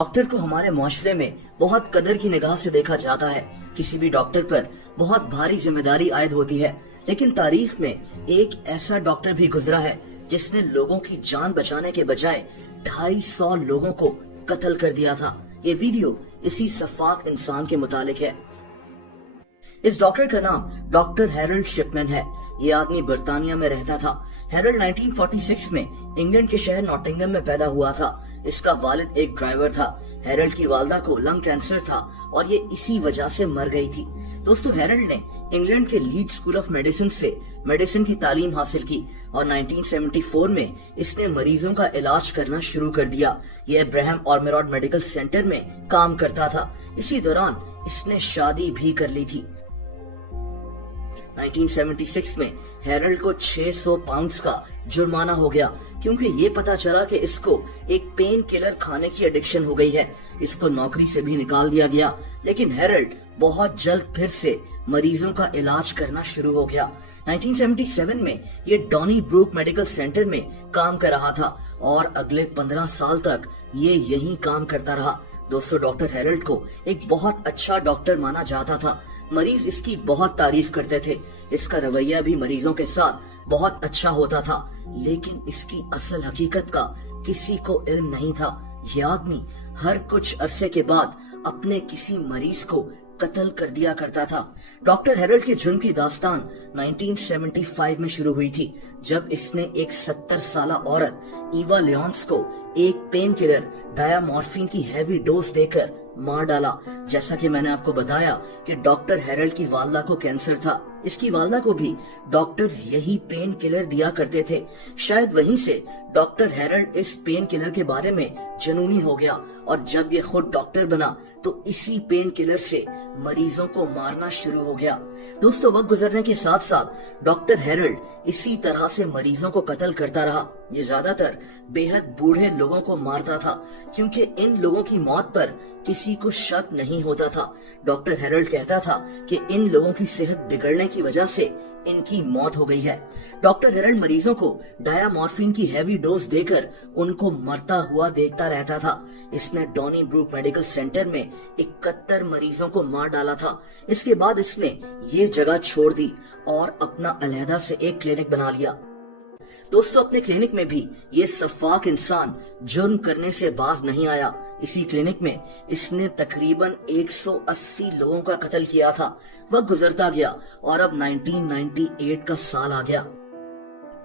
Doctor को हमारे माशरे में बहुत कदर की निगाह से देखा जाता है। किसी भी डॉक्टर पर बहुत भारी जिम्मेदारी आयद होती है, लेकिन तारीख में एक ऐसा डॉक्टर भी गुजरा है जिसने लोगों की जान बचाने के बजाय 250 लोगों को कत्ल कर दिया था। ये वीडियो इसी सफाक इंसान के मुतालिक है। इस डॉक्टर का नाम डॉक्टर हैरोल्ड शिपमैन है। ये आदमी बर्तानिया में रहता था। हैरोल्ड 1946 में इंग्लैंड के शहर नॉटिंघम में पैदा हुआ था। इसका वालिद एक ड्राइवर था। हैरोल्ड की वालदा को लंग कैंसर था और ये इसी वजह से मर गई थी। दोस्तों, हैरोल्ड ने इंग्लैंड के लीड्स स्कूल ऑफ मेडिसिन से मेडिसिन की तालीम हासिल की और 1974 में इसने मरीजों का इलाज करना शुरू कर दिया। ये अब्राहम ऑर्मेरॉड मेडिकल सेंटर में काम करता था। इसी दौरान इसने शादी भी कर ली थी। 1976 में हैरोल्ड को 600 पाउंड्स का जुर्माना हो गया क्योंकि ये पता चला कि इसको एक पेन किलर खाने की एडिक्शन हो गई है। इसको नौकरी से भी निकाल दिया गया, लेकिन हैरोल्ड बहुत जल्द फिर से मरीजों का इलाज करना शुरू हो गया। 1977 में ये डॉनी ब्रूक मेडिकल सेंटर में काम कर रहा था और अगले 15 साल तक ये यहीं काम करता रहा। दोस्तों, डॉक्टर हैरोल्ड को एक बहुत अच्छा डॉक्टर माना जाता था। मरीज इसकी बहुत तारीफ करते थे। इसका रवैया भी मरीजों के साथ बहुत अच्छा होता था, लेकिन इसकी असल हकीकत का किसी को इल्म नहीं था। यह आदमी हर कुछ अरसे के बाद अपने किसी मरीज को कत्ल कर दिया करता था। डॉक्टर हैरोल्ड के जुर्म की दास्तान 1975 में शुरू हुई थी, जब इसने एक 70 साल औरत ईवा लियोन्स को एक पेन किलर डायामॉर्फिन की हैवी डोज देकर मार डाला। जैसा कि मैंने आपको बताया कि डॉक्टर हैरोल्ड की वालदा को कैंसर था। इसकी वालदा को भी डॉक्टर्स यही पेन किलर दिया करते थे। शायद वहीं से डॉक्टर हैरोल्ड इस पेन किलर के बारे में जुनूनी हो गया और जब ये खुद डॉक्टर बना तो इसी पेन किलर से मरीजों को मारना शुरू हो गया। दोस्तों, वक्त गुजरने के साथ साथ डॉक्टर हैरोल्ड इसी तरह से मरीजों को कत्ल करता रहा। ये ज्यादातर बेहद बूढ़े लोगों को मारता था क्योंकि इन लोगों की मौत पर किसी को शक नहीं होता था। डॉक्टर हैरोल्ड कहता था कि इन लोगों की सेहत बिगड़ने की वजह से इनकी मौत हो गई है। डॉक्टर हैरोल्ड मरीजों को डायामॉर्फिन की हैवी डोज देकर उनको मरता हुआ देखता रहता था। इसने डॉनी ब्रूक मेडिकल सेंटर में 71 मरीजों को मार डाला था। इसके बाद इसने ये जगह छोड़ दी और अपना अलहदा से एक क्लिनिक बना लिया। दोस्तों, अपने क्लिनिक में भी ये सफाक इंसान जुर्म करने से बाज नहीं आया। इसी क्लिनिक में इसने तकरीबन 180 लोगों का कत्ल किया था। वक्त गुजरता गया और अब 1998 का साल आ गया।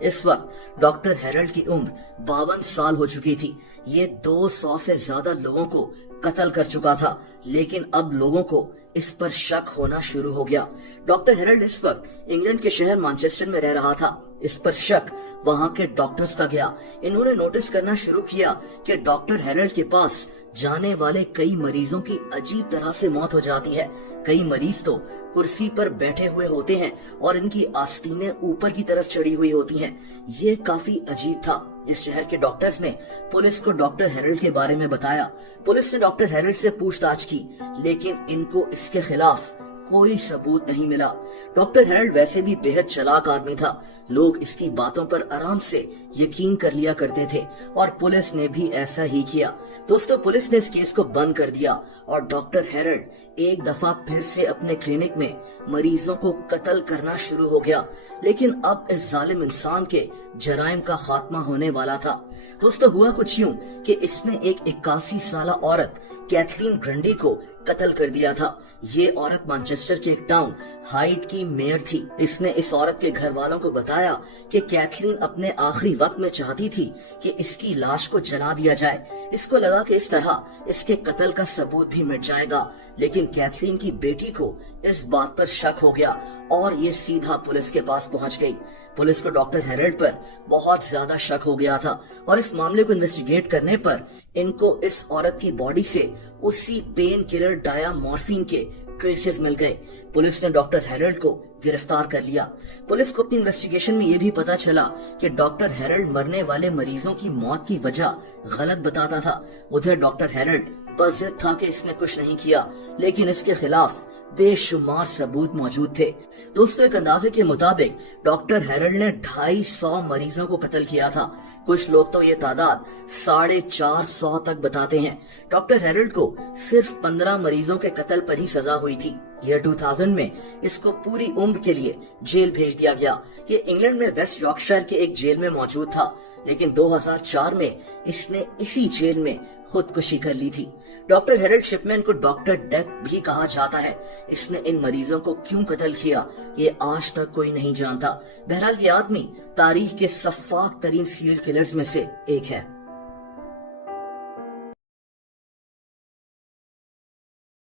इस वक्त डॉक्टर हैरोल्ड की उम्र 52 साल हो चुकी थी। ये 200 से ज्यादा लोगों को कत्ल कर चुका था, लेकिन अब लोगों को इस पर शक होना शुरू हो गया। डॉक्टर हैरोल्ड इस वक्त इंग्लैंड के शहर मैनचेस्टर में रह रहा था। इस पर शक वहां के डॉक्टर्स का गया। इन्होंने नोटिस करना शुरू किया कि डॉक्टर हैरोल्ड के पास जाने वाले कई मरीजों की अजीब तरह से मौत हो जाती है। कई मरीज तो कुर्सी पर बैठे हुए होते हैं और इनकी आस्तीनें ऊपर की तरफ चढ़ी हुई होती हैं। ये काफी अजीब था। इस शहर के डॉक्टर्स ने पुलिस को डॉक्टर हैरोल्ड के बारे में बताया। पुलिस ने डॉक्टर हैरोल्ड से पूछताछ की, लेकिन इनको इसके खिलाफ कोई सबूत नहीं मिला। डॉक्टर हैरोल्ड वैसे भी बेहद चालाक आदमी था। लोग इसकी बातों पर आराम से यकीन कर लिया करते थे और पुलिस ने भी ऐसा ही किया। दोस्तों, पुलिस ने इस केस को बंद कर दिया और डॉक्टर हैरोल्ड एक दफा फिर से अपने क्लिनिक में मरीजों को कत्ल करना शुरू हो गया। लेकिन अब इस जालिम इंसान के जराइम का खात्मा होने वाला था। दोस्तों, हुआ कुछ यूं कि इसने एक 81 साल औरत कैथलीन ग्रंडी को कत्ल कर दिया था। ये औरत मैनचेस्टर के एक टाउन हाइट की मेयर थी। इसने इस औरत के घर वालों को बताया कि कैथलीन अपने आखिरी वक्त में चाहती थी कि इसकी लाश को जला दिया जाए। इसको लगा कि इस तरह इसके कत्ल का सबूत भी मिट जाएगा, लेकिन कैथलीन की बेटी को इस बात पर शक हो गया और ये सीधा पुलिस के पास पहुंच गई। पुलिस को डॉक्टर हैरोल्ड पर बहुत ज्यादा शक हो गया था और इस मामले को इन्वेस्टिगेट करने पर इनको इस औरत की बॉडी से उसी पेन किलर डायामॉर्फिन के ट्रेसेस मिल गए। पुलिस ने डॉक्टर हैरोल्ड को गिरफ्तार कर लिया। पुलिस को अपनी इन्वेस्टिगेशन में ये भी पता चला कि डॉक्टर हैरोल्ड मरने वाले मरीजों की मौत की वजह गलत बताता था। उधर डॉक्टर हैरोल्ड बज़िद था कि इसने कुछ नहीं किया, लेकिन इसके खिलाफ बेशुमार सबूत मौजूद थे। दोस्तों, एक अंदाजे के मुताबिक डॉक्टर हेरल्ड ने 250 मरीजों को कत्ल किया था। कुछ लोग तो ये तादाद 450 तक बताते हैं। डॉक्टर हेरल्ड को सिर्फ 15 मरीजों के कत्ल पर ही सजा हुई थी। ईयर 2000 में इसको पूरी उम्र के लिए जेल भेज दिया गया। ये इंग्लैंड में वेस्ट यॉर्कशायर के एक जेल में मौजूद था, लेकिन 2004 में इसने इसी जेल में खुदकुशी कर ली थी। डॉक्टर हेरल्ड शिपमैन को डॉक्टर डेथ भी कहा जाता है। इसने इन मरीजों को क्यों कत्ल किया, ये आज तक कोई नहीं जानता। बहरहाल ये आदमी तारीख के सफाक तरीन सीरियल किलर्स में से एक है।